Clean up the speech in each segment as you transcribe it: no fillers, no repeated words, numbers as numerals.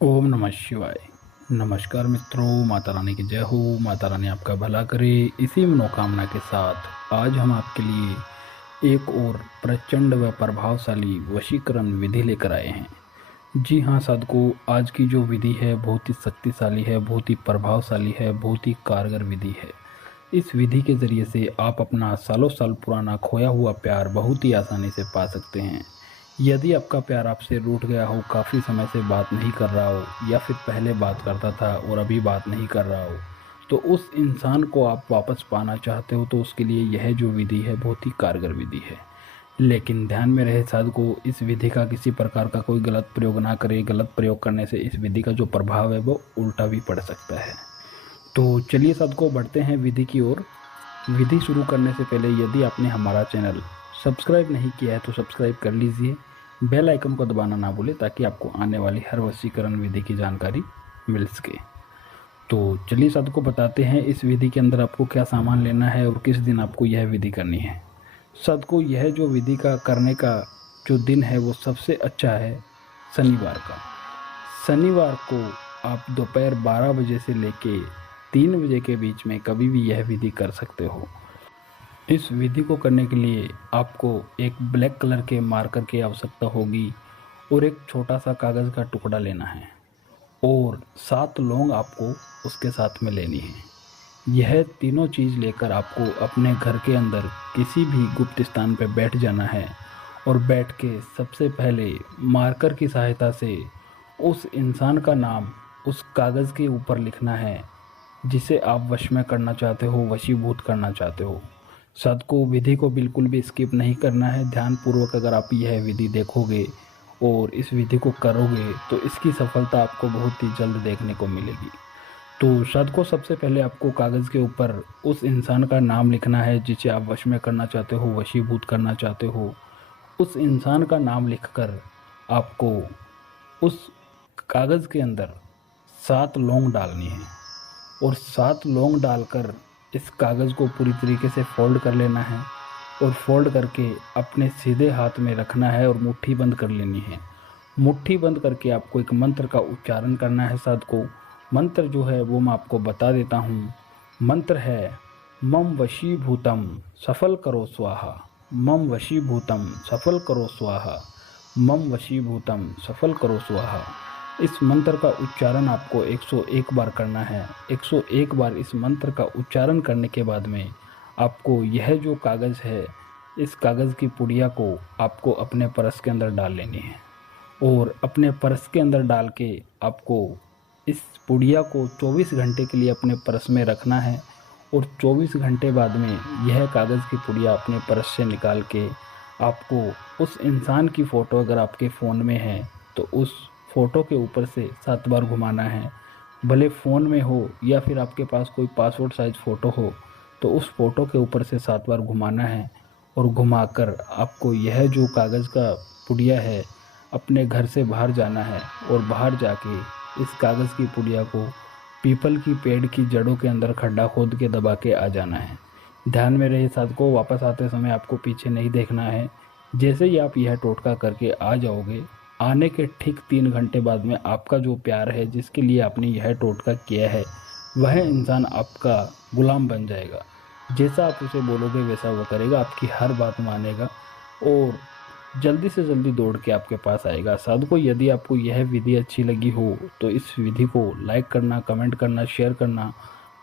ओम नमः शिवाय। नमस्कार मित्रों, माता रानी की जय हो। माता रानी आपका भला करे, इसी मनोकामना के साथ आज हम आपके लिए एक और प्रचंड व प्रभावशाली वशीकरण विधि लेकर आए हैं। जी हाँ साधकों, आज की जो विधि है बहुत ही शक्तिशाली है, बहुत ही प्रभावशाली है, बहुत ही कारगर विधि है। इस विधि के ज़रिए से आप अपना सालों साल पुराना खोया हुआ प्यार बहुत ही आसानी से पा सकते हैं। यदि आपका प्यार आपसे रूठ गया हो, काफ़ी समय से बात नहीं कर रहा हो, या फिर पहले बात करता था और अभी बात नहीं कर रहा हो, तो उस इंसान को आप वापस पाना चाहते हो, तो उसके लिए यह जो विधि है बहुत ही कारगर विधि है। लेकिन ध्यान में रहे साधकों, इस विधि का किसी प्रकार का कोई गलत प्रयोग ना करे। गलत प्रयोग करने से इस विधि का जो प्रभाव है वो उल्टा भी पड़ सकता है। तो चलिए साधकों, बढ़ते हैं विधि की ओर। विधि शुरू करने से पहले यदि आपने हमारा चैनल सब्सक्राइब नहीं किया है तो सब्सक्राइब कर लीजिए। बेल आइकन को दबाना ना भूलें ताकि आपको आने वाली हर वशीकरण विधि की जानकारी मिल सके। तो चलिए साधकों बताते हैं इस विधि के अंदर आपको क्या सामान लेना है और किस दिन आपको यह विधि करनी है। साधकों, यह जो विधि का करने का जो दिन है वो सबसे अच्छा है शनिवार का। शनिवार को आप दोपहर 12 बजे से लेके 3 बजे के बीच में कभी भी यह विधि कर सकते हो। इस विधि को करने के लिए आपको एक ब्लैक कलर के मार्कर की आवश्यकता होगी और एक छोटा सा कागज़ का टुकड़ा लेना है और 7 लौंग आपको उसके साथ में लेनी है। यह तीनों चीज़ लेकर आपको अपने घर के अंदर किसी भी गुप्त स्थान पर बैठ जाना है और बैठ के सबसे पहले मार्कर की सहायता से उस इंसान का नाम उस कागज़ के ऊपर लिखना है जिसे आप वश में करना चाहते हो, वशीभूत करना चाहते हो। साधकों, विधि को बिल्कुल भी स्किप नहीं करना है। ध्यानपूर्वक अगर आप यह विधि देखोगे और इस विधि को करोगे तो इसकी सफलता आपको बहुत ही जल्द देखने को मिलेगी। तो साधकों, सबसे पहले आपको कागज़ के ऊपर उस इंसान का नाम लिखना है जिसे आप वश में करना चाहते हो, वशीभूत करना चाहते हो। उस इंसान का नाम लिखकर आपको उस कागज़ के अंदर 7 लौंग डालनी है और 7 लौंग डालकर इस कागज़ को पूरी तरीके से फोल्ड कर लेना है और फोल्ड करके अपने सीधे हाथ में रखना है और मुट्ठी बंद कर लेनी है। मुट्ठी बंद करके आपको एक मंत्र का उच्चारण करना है साधकों। मंत्र जो है वो मैं आपको बता देता हूँ। मंत्र है मम वशीभूतम सफल करो स्वाहा। मम वशीभूतम सफल करो स्वाहा। मम वशीभूतम सफल करो स्वाहा। इस मंत्र का उच्चारण आपको 101 बार करना है। 101 बार इस मंत्र का उच्चारण करने के बाद में आपको यह जो कागज़ है, इस कागज़ की पुड़िया को आपको अपने पर्स के अंदर डाल लेनी है और अपने पर्स के अंदर डाल के आपको इस पुड़िया को 24 घंटे के लिए अपने पर्स में रखना है और 24 घंटे बाद में यह कागज़ की पुड़िया अपने पर्स से निकाल के आपको उस इंसान की फ़ोटो अगर आपके फ़ोन में है तो उस फ़ोटो के ऊपर से 7 बार घुमाना है। भले फ़ोन में हो या फिर आपके पास कोई पासपोर्ट साइज़ फ़ोटो हो तो उस फ़ोटो के ऊपर से 7 बार घुमाना है और घुमाकर आपको यह जो कागज़ का पुड़िया है अपने घर से बाहर जाना है और बाहर जाके इस कागज़ की पुड़िया को पीपल की पेड़ की जड़ों के अंदर खड्डा खोद के दबा के आ जाना है। ध्यान में रहे साधकों, वापस आते समय आपको पीछे नहीं देखना है। जैसे ही आप यह टोटका करके आ जाओगे, आने के ठीक 3 घंटे बाद में आपका जो प्यार है, जिसके लिए आपने यह टोटका किया है, वह इंसान आपका गुलाम बन जाएगा। जैसा आप उसे बोलोगे वैसा वो करेगा, आपकी हर बात मानेगा और जल्दी से जल्दी दौड़ के आपके पास आएगा। साधकों, यदि आपको यह विधि अच्छी लगी हो तो इस विधि को लाइक करना, कमेंट करना, शेयर करना।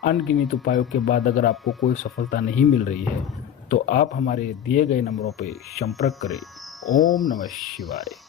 अनगिनत उपायों के बाद अगर आपको कोई सफलता नहीं मिल रही है तो आप हमारे दिए गए नंबरों पर संपर्क करें। ओम नमः शिवाय।